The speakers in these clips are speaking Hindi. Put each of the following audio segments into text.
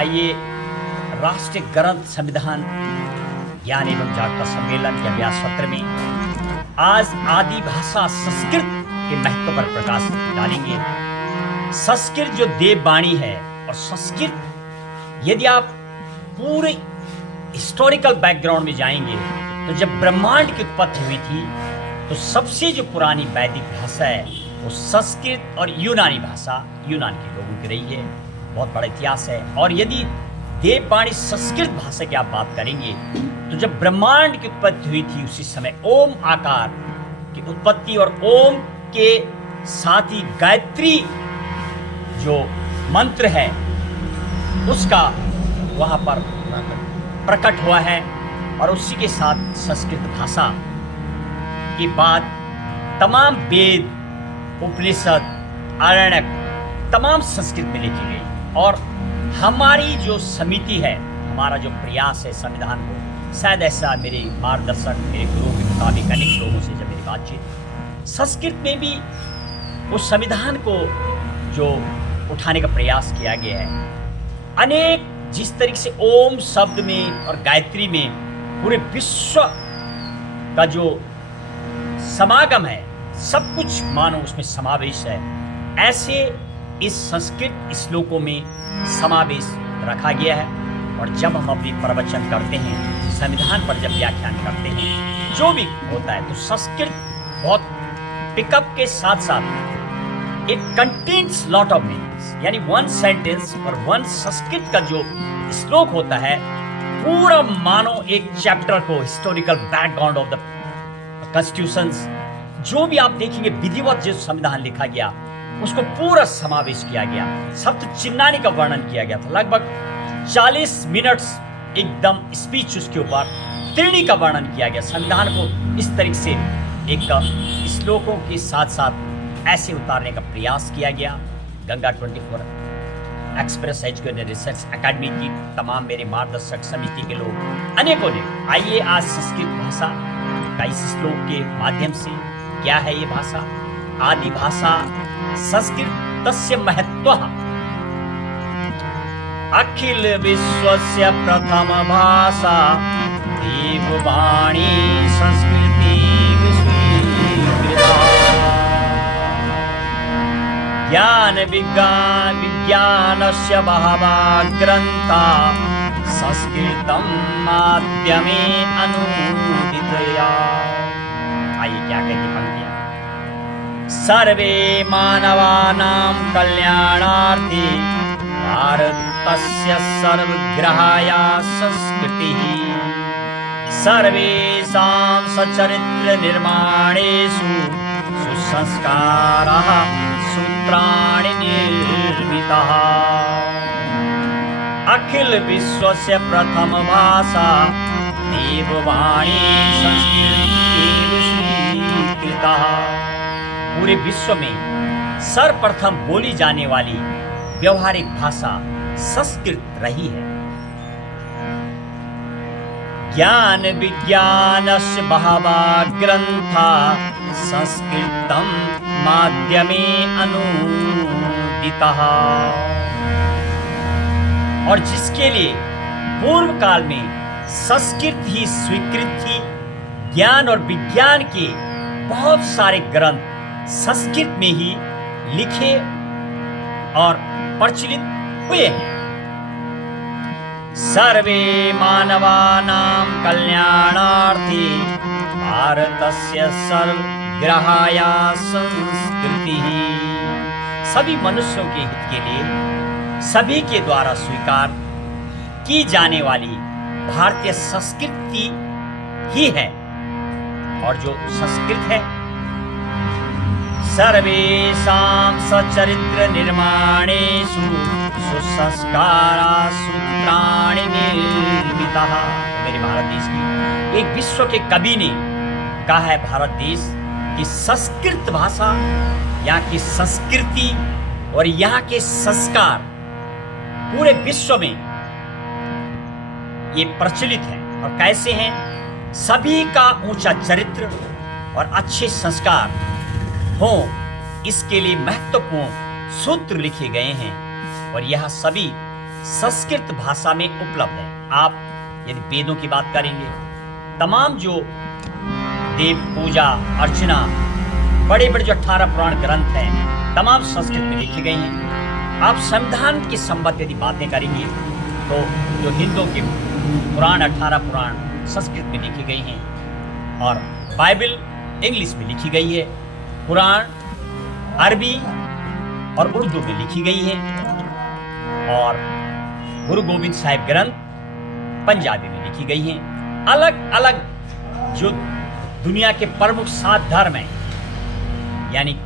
आइए राष्ट्रीय ग्रंथ संविधान ज्ञान एवं जागरूकता सम्मेलन के अभ्यास सत्र में आज आदि भाषा संस्कृत के महत्व पर प्रकाश डालेंगे। संस्कृत जो देववाणी है और संस्कृत यदि आप पूरे हिस्टोरिकल बैकग्राउंड में जाएंगे तो जब ब्रह्मांड की उत्पत्ति हुई थी तो सबसे जो पुरानी वैदिक भाषा है वो संस्कृत और यूनानी भाषा यूनान के लोगों की रही है। बहुत बड़ा इतिहास है। और यदि देववाणी संस्कृत भाषा की आप बात करेंगे तो जब ब्रह्मांड की उत्पत्ति हुई थी उसी समय ओम आकार की उत्पत्ति और ओम के साथ ही गायत्री जो मंत्र है उसका वहां पर प्रकट हुआ है और उसी के साथ संस्कृत भाषा के बाद तमाम वेद उपनिषद आरण्यक तमाम संस्कृत में लिखी गई। और हमारी जो समिति है हमारा जो प्रयास है संविधान को शायद ऐसा मेरे मार्गदर्शक मेरे गुरुओं के मुताबिक अनेक लोगों से जब मेरी बातचीत संस्कृत में भी उस संविधान को जो उठाने का प्रयास किया गया है अनेक जिस तरीके से ओम शब्द में और गायत्री में पूरे विश्व का जो समागम है सब कुछ मानो उसमें समावेश है ऐसे इस संस्कृत श्लोकों में समावेश रखा गया है। और जब हम अपनी प्रवचन करते हैं संविधान पर जब व्याख्यान करते हैं जो भी होता है तो संस्कृत बहुत पिकअप के साथ साथ it contains lot of meanings यानी वन सेंटेंस और वन संस्कृत का जो श्लोक होता है पूरा मानो एक चैप्टर को historical background of the constitutions जो भी आप देखेंगे विधिवत जो संविधान लिखा गया उसको पूरा समावेश किया गया। शब्द चिन्हानी का वर्णन किया गया था लगभग 40 मिनट्स एकदम स्पीच उसके ऊपर त्रिणी का वर्णन किया गया। संविधान को इस तरीके से एक श्लोकों के साथ साथ ऐसे उतारने का प्रयास किया गया। Ganga 24 express education research academy की तमाम मेरे मार्गदर्शक समिति के लोग अनेकों ने आइए आज संस्कृत भाषा का इस श्लोक के माध्यम से क्या है ये भाषा आदि भाषा संस्कृत तस्य महत्वः अखिल विश्वस्य प्रथम भाषा देववाणी संस्कृति विस्मृता ज्ञान विज्ञानस्य बहवः ग्रन्था संस्कृतं माध्यमे अनूदितया। आइए क्या कहती पंक्तियां सर्वे मानवानां कल्याणार्थे भारतस्य सर्वग्राह्या संस्कृतिः सर्वेषां सचरित्र निर्माणेषु सुसंस्काराः सूत्राणि निर्मिताः अखिल विश्वस्य प्रथम भाषा देववाणी संस्कृति विस्मृता। पूरे विश्व में सर्वप्रथम बोली जाने वाली व्यवहारिक भाषा संस्कृत रही है। ज्ञान विज्ञानस्य बहवः ग्रंथा संस्कृतं माध्यमे अनूदितः। और जिसके लिए पूर्व काल में संस्कृत ही स्वीकृत थी ज्ञान और विज्ञान के बहुत सारे ग्रंथ संस्कृत में ही लिखे और प्रचलित हुए हैं। सर्वे मानवानां कल्याणार्थे भारतस्य सर्वग्राह्या संस्कृतिः सभी मनुष्यों के हित के लिए सभी के द्वारा स्वीकार की जाने वाली भारतीय संस्कृति ही है। और जो संस्कृत है सर्वेषां सचरित्र निर्माणेषु सुसंस्कारा सूत्राणि निर्मिताः। मेरे भारत देश की एक विश्व के कवि ने कहा है भारत देश की संस्कृत भाषा यहाँ की संस्कृति और यहाँ के संस्कार पूरे विश्व में ये प्रचलित है। और कैसे हैं सभी का ऊंचा चरित्र और अच्छे संस्कार हो इसके लिए महत्वपूर्ण सूत्र लिखे गए हैं। और यह सभी संस्कृत भाषा में उपलब्ध है। आप यदि वेदों की बात करेंगे, तमाम जो देव पूजा अर्चना, बड़े बड़े जो 18 पुराण ग्रंथ हैं, तमाम संस्कृत में लिखे गए हैं। आप संविधान के संबंध यदि बातें करेंगे तो जो हिंदुओं के पुराण 18 पुराण संस्कृत में लिखे गए हैं, और बाइबल इंग्लिश में लिखी गई है, कुरान अरबी और उर्दू में लिखी गई है, और गुरु गोविंद साहिब ग्रंथ पंजाबी में लिखी गई है। अलग अलग जो दुनिया के प्रमुख 7 धर्म हैं, यानी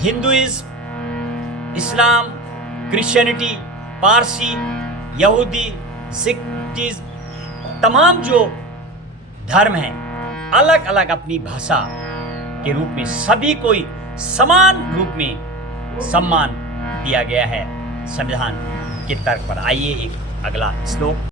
हिंदुइज्म, इस्लाम, क्रिश्चियनिटी, पारसी, यहूदी, सिखिज्म, तमाम जो धर्म हैं, अलग अलग अपनी भाषा के रूप में सभी को समान रूप में सम्मान दिया गया है संविधान के तर्क पर। आइए एक अगला श्लोक।